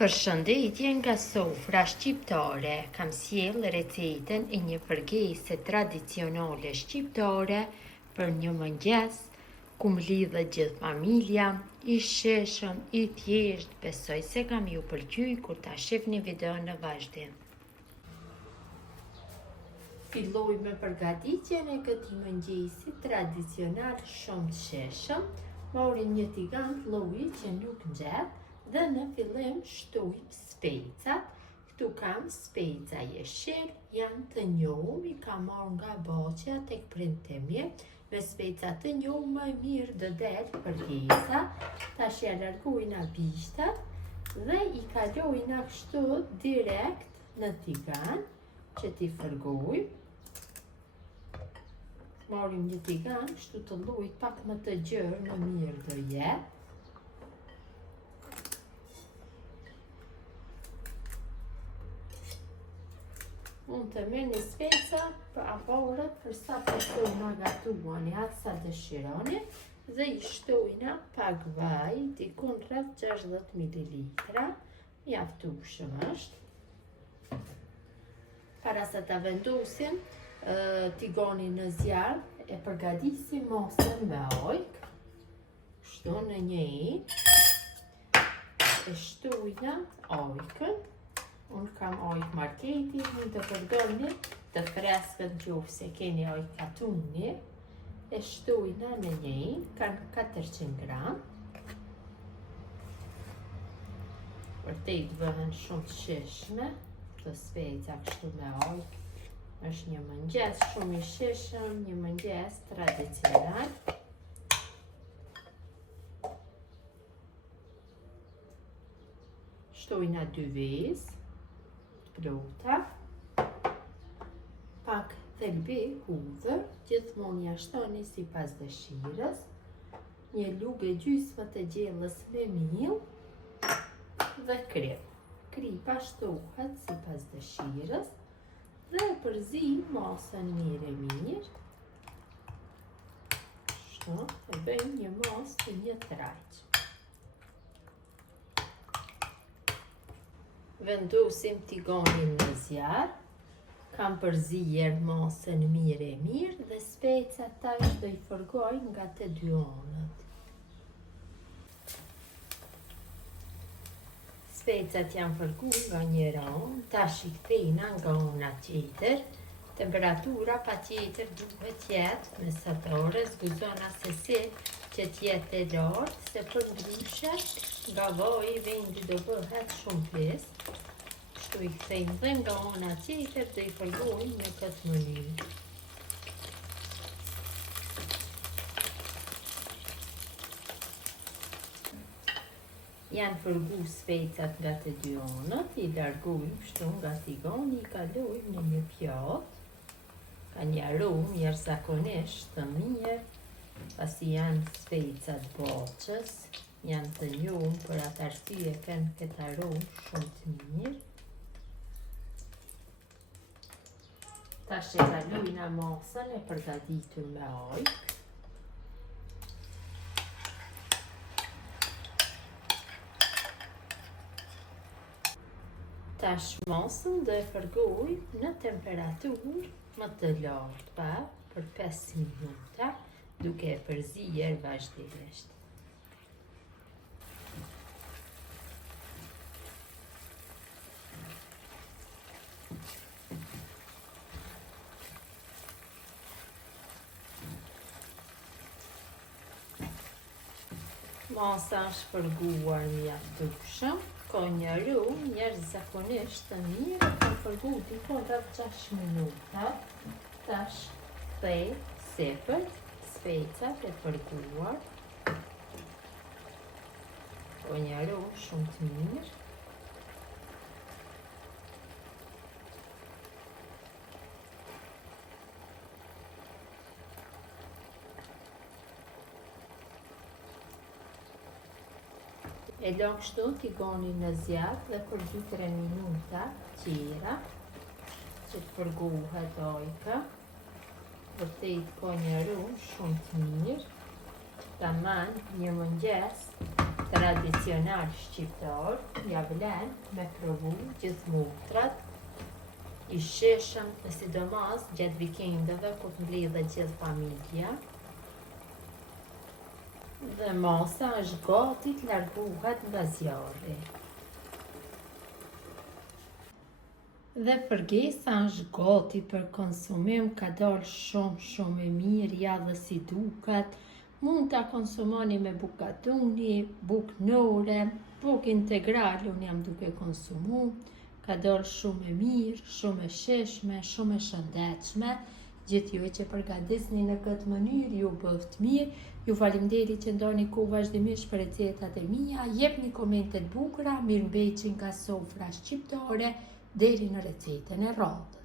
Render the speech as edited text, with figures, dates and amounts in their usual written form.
Përshëndetje nga sofra shqiptare, kam sjell recetën e një përgese tradicionale shqiptare për një mëngjes ku mlidhet gjithë familja, i sheshëm, i thjesht, besoj se kam ju pëlqy kur ta shihni videon në vazhdim. Filloj me përgatitjen e këtij mëngjesi tradicional shumë të sheshëm. Morim një tigan të lloji që nuk nxeh dhe në fillim shtojmë specat. Këtu kam speca jeshil, janë të njohur, i kam marrë nga Baçja tek prindët e mi. Me speca të njohur më mirë do del përgesa. Tash ja largojna bishtat dhe i kalojna kështu direkt në tigan që t'i fërgojmë. Marrim një tigan, kështu të llojit pak më të gjerë, më mirë do jetë. Mund të merrni speca apo orët për sa përshoj ma gatuani, atë sa dëshironi, dhe i shtojna pak vaj, dikun rreth 60 ml, mjaftueshëm është. Para se ta vendosim tiganin në zjarr, e përgatisim masën me ujë, kështu në një enë, e shtojna ujkën. Unë kam ujk marketi, mund të përdorni të freskët nëse keni ujk katuni. E shtojna në një enë, kanë 400 gram. Vërtet bëhen shumë të shishme, të speca kështu me ujk. Është një mëngjes shumë i shishëm, një mëngjes tradicional. Shtojna 2 vezë plota, pak thelbi hudhër, gjithmonë ja shtoni sipas dëshirës, një lugë e gjysmë të gjellës me miell dhe krip. Kripa shtohet sipas dëshirës dhe e përzim masën mirë. Kështu e bëjmë një masë të një traqë. Vendosim tiganin në zjarr, kam përzier masën mirë dhe specat tash do i fërgoj nga të dy anët. Specat janë fërguar nga njëra anë, tash i kthejna nga ana tjetër. Temperatura patjetër duhet jetë mesatare, zguzona se si që t'jetë e lartë, se për ndryshe nga vaji vendi do bëhet shumë pis. Kështu i kthejmë dhe nga ana tjetër dhe i fërgojmë në këtë mënyrë. Janë fërguar specat nga të dy anët, i largojmë kështu nga tigani, i kalojmë në një pjatë. Ka një aromë jashtëzakonisht të mirë, pasi janë specat Baçës, janë të njohur për atë arsye kanë këtë aromë shumë të mirë. Tash e kalojna masën e përgatitur me ujë. Tash masën do e fërgoj në temperaturë më të lartë për 5 minuta, duke e përzier vazhdimisht. Masa është fërguar mjaftueshëm, ka një aromë jashtëzakonisht të mirë, kam fërguar dikon rreth 6 minuta. Tash kthej sipër specat e fërguar. Ka një aromë shumë të mirë. E lëm kështu tiganin në zjarr dhe për 2-3 minuta tjera që të fërgohet ujka. Vërtet ka një aromë shumë të mirë. Tamam, një mëngjes tradicional shqiptar, ja vlen me provu gjithë mutrat, i sheshëm dhe sidomos gjatë vikendeve kur mbledhet gjithë familja. Dhe masa është gati të largohet nga zjarri. Dhe përgesa është gati për konsumim, ka dalë shumë e mirë, ja dhe si duket. Mund ta konsumoni me bukatuni, bukë nore, bukë integrale, unë jam duke konsumu. Ka dalë shumë e mirë, shumë e sheshme, shumë e shëndetshme. Gjithë ju që përgatisni në këtë mënyrë, ju bëft mirë. Ju faleminderit që ndoni kohë vazhdimisht për recetat e mia. Jepni komente të bukura, mirëmbëjtje nga sofra shqiptare deri në recetën e radhës.